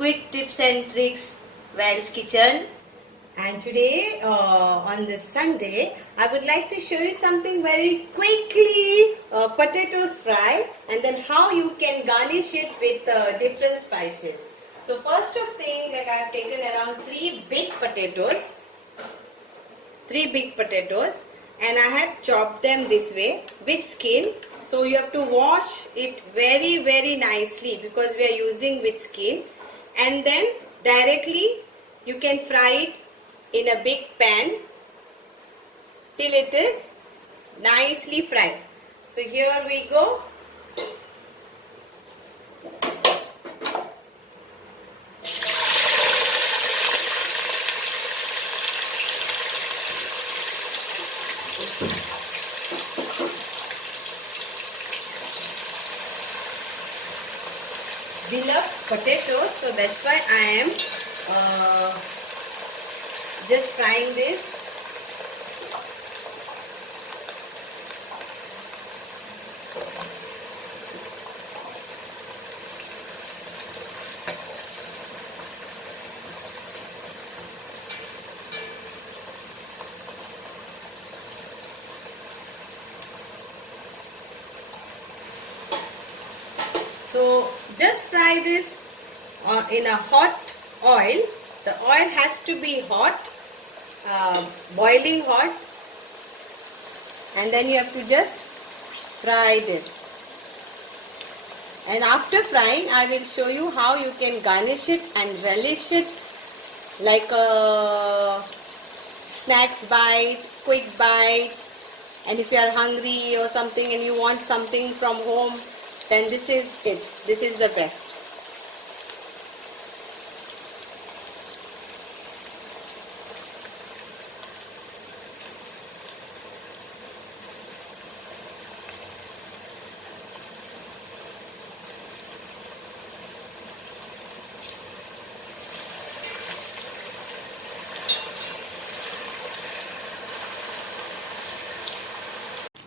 quick tips and tricks Val's kitchen. And today on this Sunday I would like to show you something very quickly, potatoes fried, and then how you can garnish it with different spices. So first of thing, like I have taken around 3 big potatoes, and I have chopped them this way with skin. So you have to wash it very nicely because we are using with skin, and then directly you can fry it in a big pan till it is nicely fried. So here we go. We love potatoes, so that's why I am just frying this. So just fry this in a hot oil. The oil has to be hot, boiling hot, and then you have to just fry this. And after frying, I will show you how you can garnish it and relish it like a snacks bite, quick bites. And if you are hungry or something and you want something from home, then this is it. This is the best.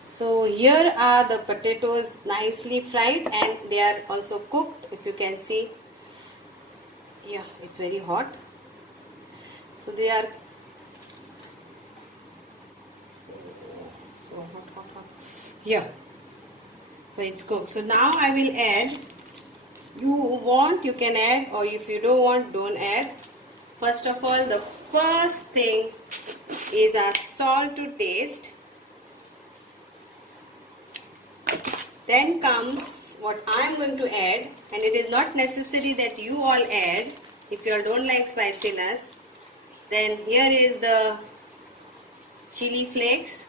So here are the potatoes nicely fried, and they are also cooked. If you can see, yeah, it's very hot. So they are so hot. Yeah. So it's cooked. So now I will add. You want, you can add, or if you don't want, don't add. First of all, the first thing is our salt to taste. Then comes what I am going to add, and it is not necessary that you all add. If you all don't like spiciness, then here is the chili flakes,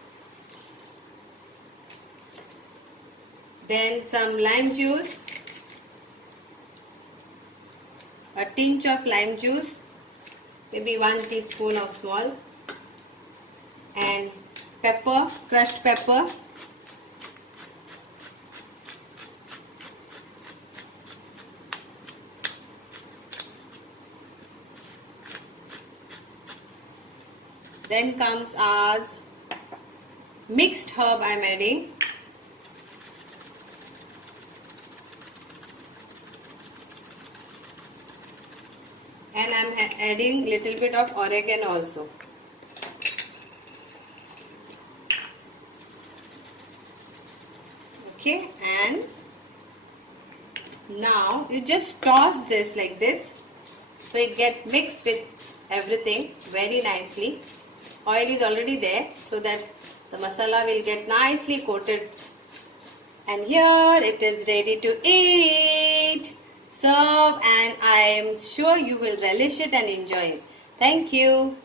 then some lime juice, a tinge of lime juice, maybe 1 teaspoon of small, and pepper, crushed pepper. Then comes our mixed herb I am adding. And I am adding little bit of oregano also. Okay, and now you just toss this like this, so it gets mixed with everything very nicely. Oil is already there, so that the masala will get nicely coated. And here it is ready to eat. Serve, and I am sure you will relish it and enjoy it. Thank you.